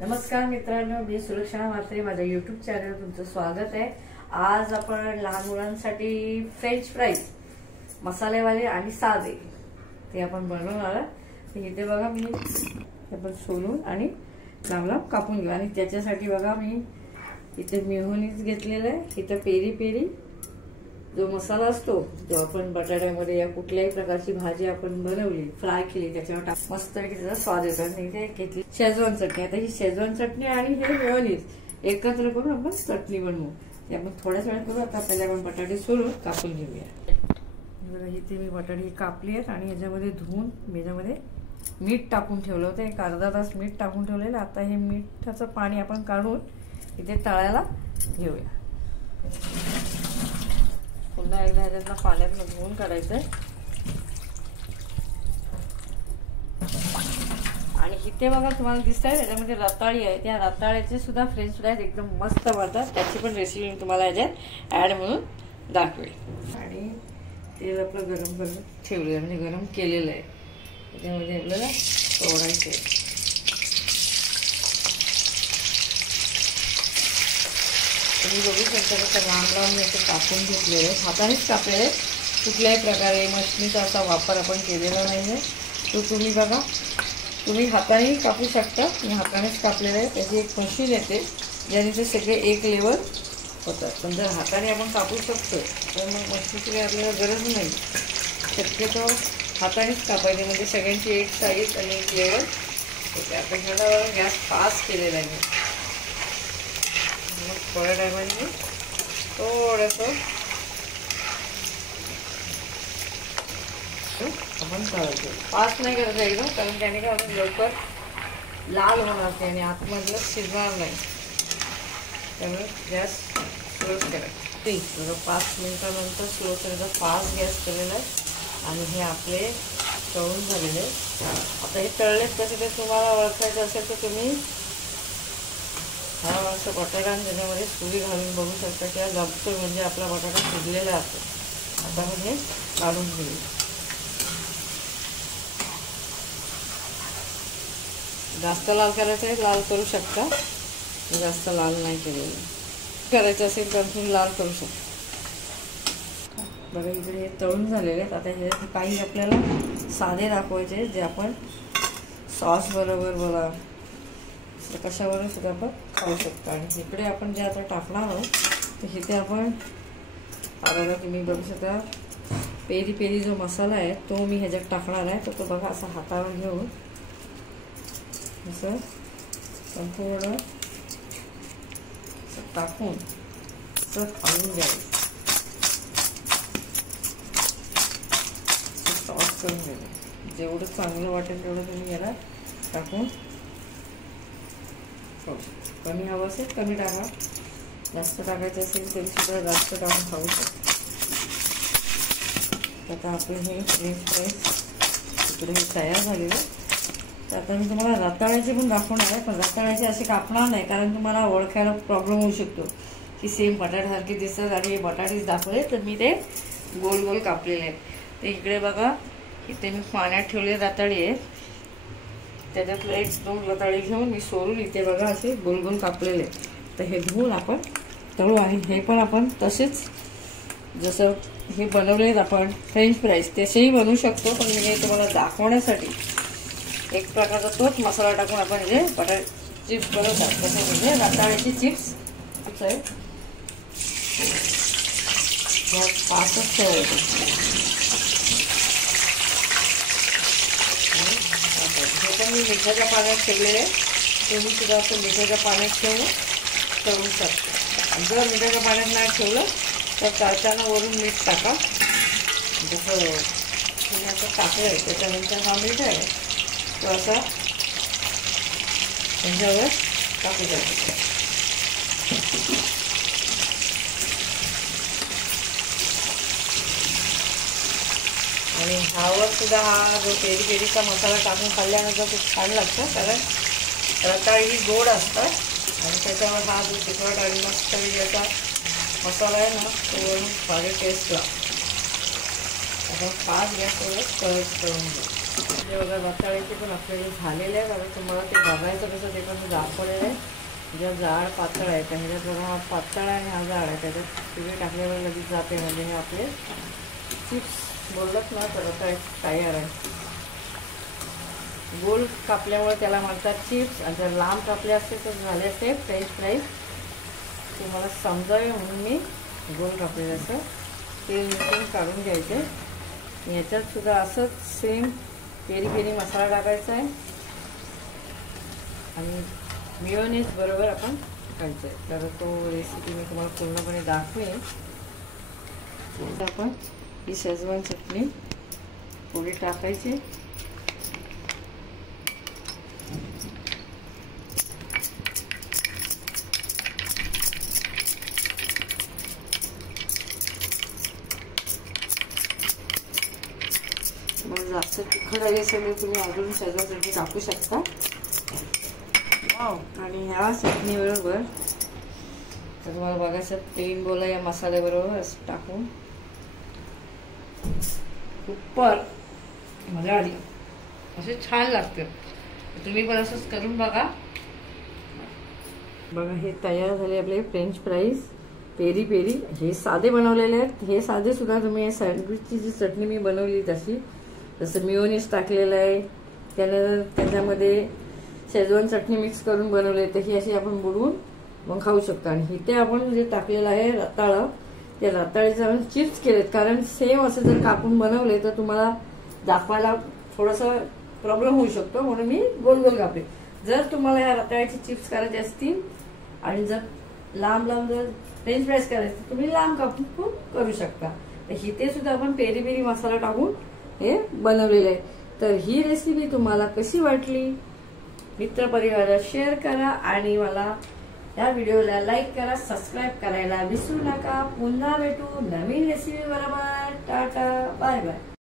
नमस्कार मित्रांनो, मी सुलक्षणा म्हात्रे, माझ्या यूट्यूब चॅनल तुमचं स्वागत आहे। आज आपण लहान मुलांसाठी फ्रेंच फ्राईज मसालेवाले आणि साधे ते आपण बनवणार आहोत। इथे बघा मी आपण सोलून आणि लांब कापून घेऊ आणि त्याच्यासाठी बघा मी इथे मेयोनीज घेतलेला आहे। इथे पेरी पेरी जो मसाला असतो जो आपण बटाट्यामध्ये या कुठल्याही प्रकारची भाजी आपण बनवली फ्राय केली त्याच्यावर टाक मस्त त्याचा स्वाद येतो। आणि इथे घेतली शेजवान चटणी। आता ही शेजवान चटणी आणि हे मेयोनीज एकत्र करून आपण चटणी बनवू। ते आपण थोड्याच वेळात करू। आता पहिला आपण बटाटे सोलून कापून घेऊया। बघा इथे मी बटाटे कापली आहेत आणि याच्यामध्ये धुवून याच्यामध्ये मीठ टाकून ठेवलं होतं। एक अर्धा तास मीठ टाकून ठेवलेलं। आता हे मिठाचं पाणी आपण काढून इथे तळायला घेऊया। पुन्हा एकदा ह्याच्यातनं पाण्यातनं धुवून काढायचं आणि इथे बघा तुम्हाला दिसतंय त्याच्यामध्ये रताळी आहे। त्या रताळ्याचे सुद्धा फ्रेंच फ्राईज एकदम मस्त बनतात। त्याची पण रेसिपी मी तुम्हाला याच्यात ऍड म्हणून दाखवेल। आणि तेल आपलं गरम करून ठेवलं आहे, म्हणजे गरम केलेलं आहे। त्याच्यामध्ये आपल्याला सोडायचं आहे। तुम्ही बघू शकता कसं लांब लांब मी असं कापून घेतलेलं आहे। हातानेच कापलेले, कुठल्याही प्रकारे मशीनीचा असा वापर आपण केलेला नाही आहे। तो तुम्ही बघा, तुम्ही हाताने कापू शकता। मी हातानेच कापलेलं आहे। त्याची एक मशीन येते ज्याने ते सगळे एक लेवल होतात। पण जर हाताने आपण कापू शकतो तर मग मशीनची काही आपल्याला गरज नाही। शक्यतो हातानेच कापायचे, म्हणजे सगळ्यांची एक साईज आणि एक लेवल होते। आपण ह्याला गॅस फास्ट केलेला आहे। मग थोड्या टायमाने थोडंसं आपण तळायचं। फास्ट नाही करायचं एकदम, कारण त्याने काय आपण लवकर लाल होणार ते आणि आतमधलं शिजणार नाही। त्यामुळे गॅस स्लोच करायचा। 5 मिनिटानंतर स्लो करायचा, फास्ट गॅस केलेला आहे आणि हे आपले तळून झालेले। आता हे तळलेत कसे ते तुम्हाला ओळखायचं असेल तर तुम्ही हा असं बटाटा त्याच्यामध्ये सुरी घालून बघू शकता किंवा गपतो, म्हणजे आपला बटाटा शिजलेला असतो। आता मी हे काढून घेऊ। जास्त लाल करायचं आहे लाल करू शकता, जास्त लाल नाही केलेलं करायचं असेल तर तुम्ही लाल करू शकता। बघा इकडे हे तळून झालेले आहेत। आता हे काही आपल्याला साधे दाखवायचे जे आपण सॉस बरोबर बघा कशावर सुद्धा आपण खाऊ शकतो। आणि इकडे आपण जे आता टाकणार आहोत तर इथे आपण आता तुम्ही बघू शकता पेरी पेरी जो मसाला आहे तो मी ह्याच्यात टाकणार आहे। तर तो बघा असा हातावर घेऊन असं संपूर्ण टाकून असं खाऊन घ्यायचं, सॉस करून घ्यायचं। जेवढं चांगलं वाटेल तेवढं तुम्ही याला टाकून कमी हवं असेल कमी टाका, जास्त टाकायचं असेल तरी सुद्धा जास्त टाकून खाऊ शकतो। आता आपले हे फ्रेंच फ्राईज इकडे हे तयार झालेलं। तर आता मी तुम्हाला रताळ्याचे पण दाखवणार आहे, पण रताळ्याचे असे कापणार नाही कारण तुम्हाला ओळखायला प्रॉब्लेम होऊ शकतो की सेम बटाट्यासारखे दिसतात आणि हे बटाटेच दाखवले तर मी ते गोल गोल कापलेले आहेत। तर इकडे बघा इथे मी पाण्यात ठेवले रताळी आहेत, त्याच्यातलं 1-2 रताळी घेऊन मी सोलून इथे बघा असे गोल गोल कापलेले। तर हे धुवून आपण तळू आणि हे पण आपण तसेच जसं हे बनवलेत आपण फ्रेंच फ्राईज तसेही बनवू शकतो। पण मी हे तुम्हाला दाखवण्यासाठी एक प्रकारचा तोच मसाला टाकून आपण जे बटाटे चिप्स बनवतात तसे म्हणजे रताळ्याची चिप्स आहे। पाचच ठेवायचं। हे पण मी मिठाच्या पाण्यात ठेवलेले, तुम्ही सुद्धा असं मिठाच्या पाण्यात ठेवून तळू शकता। जर मिठाच्या पाण्यात नाही ठेवलं तर तळताना वरून मीठ टाका। जसं तुम्ही असं टाकलं आहे त्याच्यानंतर हा मीठ आहे तो असा त्याच्यावर टाकू शकतो। आणि ह्यावर सुद्धा हा जो पेरी पेरीचा मसाला टाकून खाल्ल्यानंतर खूप छान लागतं, कारण रताळी ही गोड असतात आणि त्याच्यावर हा जो तिखट आणि मस्त याचा मसाला आहे ना तो फार टेस्ट लागतो। आता 5 गॅसवर करून घेऊ। हे बघा रताळ्याचे पण आपल्याला झालेले आहेत. आता तुम्हाला ते बघायचं कसं ते पण दाखवलेलं आहे. ज्या जाड पातळ आहे त्या ह्याच्यात बघा हा पातळ आणि हा जाड आहे. त्याच्यात तुम्ही टाकल्यावर लगेच जाते. म्हणजे हे आपले चिप्स बोलत ना तर आता तयार आहे. गोल कापल्यामुळे त्याला म्हणतात चिप्स आणि जर लांब कापले असते तर झाले असते फ्रेंच फ्राईज. तुम्हाला समजावे म्हणून मी गोल कापलेलं असं तेल निघून काढून घ्यायचे. याच्यात सुद्धा असंच सेम पेरी पेरी मसाला टाकायचा आहे आणि मेयोनीज बरोबर आपण टाकायचं आहे. तर तो रेसिपी मी तुम्हाला पूर्णपणे दाखवेन. आपण ही शेजवान चटणी थोडी टाकायची. मग जास्त तिखट आहे असेल तुम्ही अजून शेजवान चटणी टाकू शकता. आणि ह्या चटणी बरोबर तर तुम्हाला बघायचं 3 बोला या मसाल्याबरोबर असं टाकून सुपर मजा आली. असे छान लागते. तुम्ही पण असंच करून बघा. बघा हे तयार झाले आपले फ्रेंच फ्राईज पेरी पेरी. हे साधे बनवलेले आहेत. हे साधे सुद्धा तुम्ही सँडविचची जी चटणी मी बनवली तशी जसं मेयोनीज टाकलेलं आहे त्यानंतर त्याच्यामध्ये शेजवान चटणी मिक्स करून बनवले तर ही अशी आपण बुडवून मग खाऊ शकतो. आणि इथे आपण जे टाकलेलं आहे रताळं त्या रताळीचे आपण चिप्स केलेत. कारण सेम असं जर कापून बनवले तर तुम्हाला दाखवायला थोडंसं प्रॉब्लेम होऊ शकतो म्हणून मी गोल गोल कापले. जर तुम्हाला ह्या रताळ्याचे चिप्स करायचे असतील आणि जर लांब लांब जर फ्रेंच फ्राईज करायचे तुम्ही लांब कापून करू शकता. तर इथे सुद्धा आपण पेरी पेरी मसाला टाकून हे बनवलेलं आहे. तर ही रेसिपी तुम्हाला कशी वाटली मित्रपरिवाराला शेअर करा आणि मला या व्हिडिओला लाईक करा, सबस्क्राईब करायला विसरू नका. पुन्हा भेटू नवीन रेसिपी बरोबर. Tata bye bye.